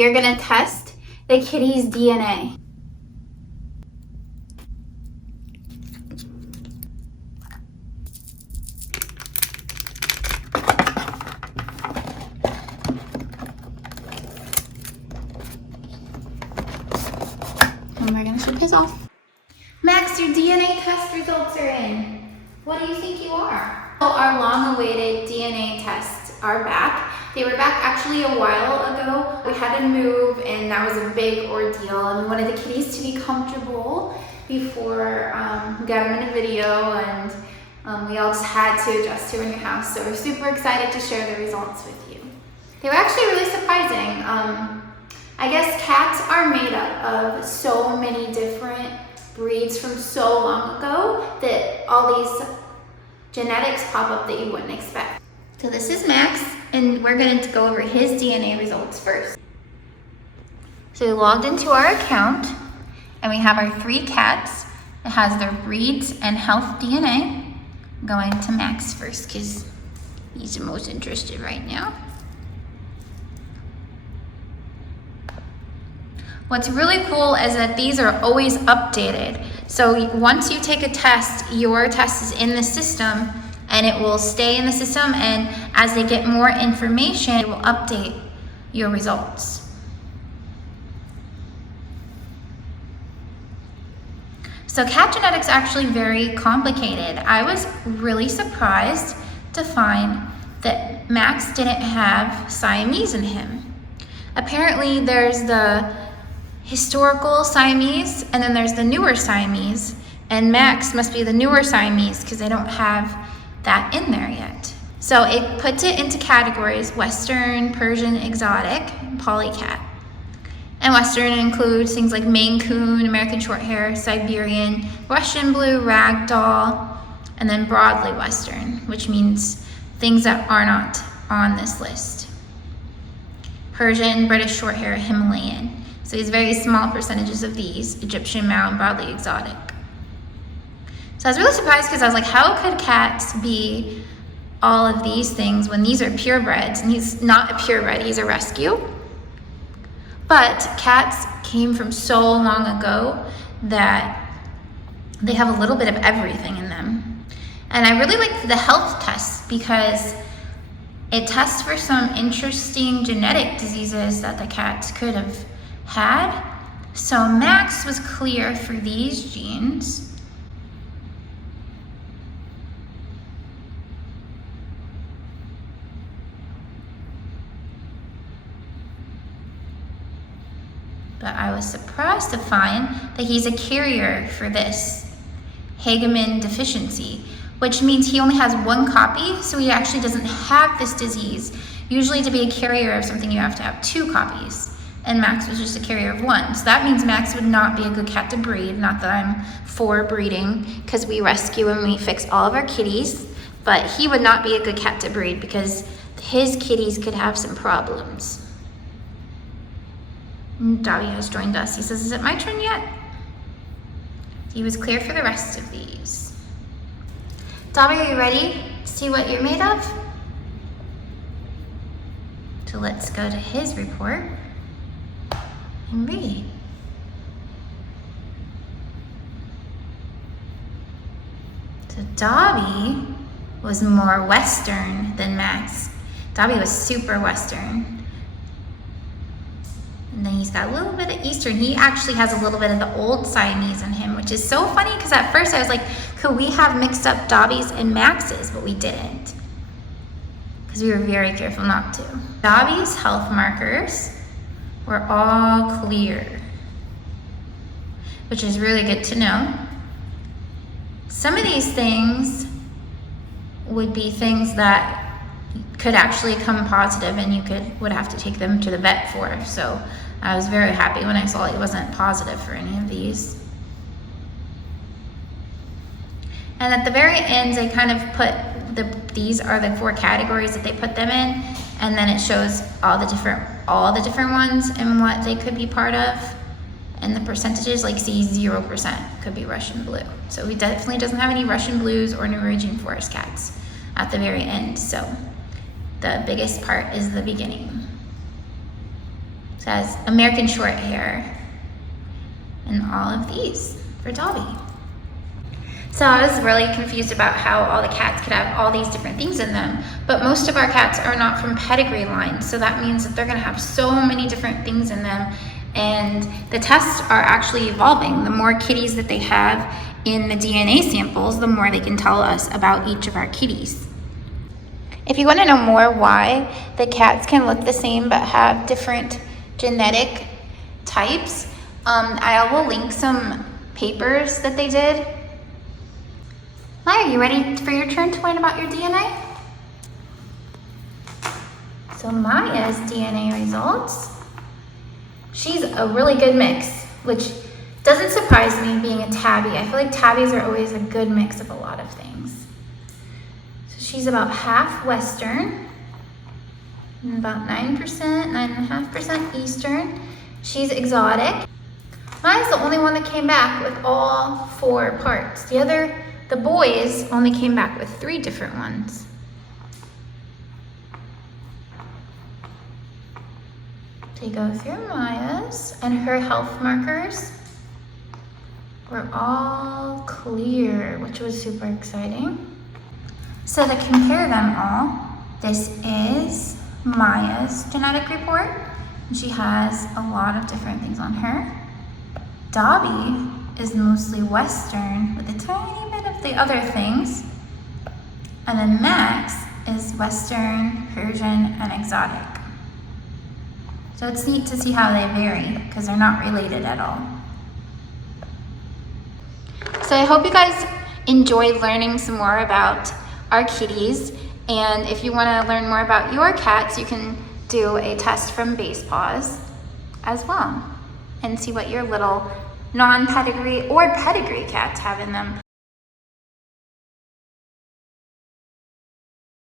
You're gonna test the kitty's DNA. And we're gonna strip his off. Max, your DNA test results are in. What do you think you are? So our long-awaited DNA tests are back. They were back actually a while ago. We had to move and that was a big ordeal, and we wanted the kitties to be comfortable before we got them in a video, and we all just had to adjust to a new house. So we're super excited to share the results with you. They were actually really surprising. I guess cats are made up of so many different breeds from so long ago that all these genetics pop up that you wouldn't expect. So this is Max, and we're going to go over his DNA results first. So we logged into our account, and we have our 3 cats. It has their breeds and health DNA. I'm going to Max first because he's the most interested right now. What's really cool is that these are always updated. So once you take a test, your test is in the system and it will stay in the system, and as they get more information, it will update your results. So cat genetics are actually very complicated. I was really surprised to find that Max didn't have Siamese in him. Apparently there's the historical Siamese, and then there's the newer Siamese, and Max must be the newer Siamese because they don't have that in there yet. So it puts it into categories: Western, Persian, exotic, polycat. And Western includes things like Maine Coon, American Shorthair, Siberian, Russian Blue, Ragdoll, and then broadly Western, which means things that are not on this list. Persian, British Shorthair, Himalayan. So these very small percentages of these: Egyptian, Mao, and broadly exotic. So I was really surprised because I was like, how could cats be all of these things when these are purebreds? And he's not a purebred, he's a rescue. But cats came from so long ago that they have a little bit of everything in them. And I really like the health test because it tests for some interesting genetic diseases that the cats could have had. So Max was clear for these genes. But I was surprised to find that he's a carrier for this Hageman deficiency, which means he only has 1 copy, so he actually doesn't have this disease. Usually to be a carrier of something, you have to have 2 copies. And Max was just a carrier of 1. So that means Max would not be a good cat to breed. Not that I'm for breeding, because we rescue and we fix all of our kitties, but he would not be a good cat to breed because his kitties could have some problems. And Dobby has joined us. He says, is it my turn yet? He was clear for the rest of these. Dobby, are you ready to see what you're made of? So let's go to his report and read. So Dobby was more Western than Max. Dobby was super Western. And then he's got a little bit of Eastern. He actually has a little bit of the old Siamese in him, which is so funny because at first I was like, could we have mixed up Dobby's and Max's? But we didn't, because we were very careful not to. Dobby's health markers were all clear, which is really good to know. Some of these things would be things that could actually come positive and you would have to take them to the vet for. So I was very happy when I saw it wasn't positive for any of these. And at the very end, I kind of put these are the 4 categories that they put them in, and then it shows all the different ones and what they could be part of, and the percentages. Like, see, 0% could be Russian Blue. So he definitely doesn't have any Russian Blues or Norwegian Forest Cats at the very end. So the biggest part is the beginning. So it has American short hair and all of these for Dobby. So I was really confused about how all the cats could have all these different things in them, but most of our cats are not from pedigree lines, so that means that they're gonna have so many different things in them, and the tests are actually evolving. The more kitties that they have in the DNA samples, the more they can tell us about each of our kitties. If you wanna know more why the cats can look the same but have different genetic types, I will link some papers that they did. Maya, are you ready for your turn to learn about your DNA? So Maya's DNA results, she's a really good mix, which doesn't surprise me being a tabby. I feel like tabbies are always a good mix of a lot of things. So she's about half Western, and about 9%, 9.5% Eastern. She's exotic. Maya's the only one that came back with all 4 parts. The boys only came back with 3 different ones. To go through Maya's, and her health markers were all clear, which was super exciting. So to compare them all, this is Maya's genetic report. And she has a lot of different things on her. Dobby is mostly Western with a tiny bit of the other things. And then Max is Western, Persian, and exotic. So it's neat to see how they vary because they're not related at all. So I hope you guys enjoyed learning some more about our kitties. And if you want to learn more about your cats, you can do a test from Basepaws as well and see what your little non-pedigree or pedigree cats have in them.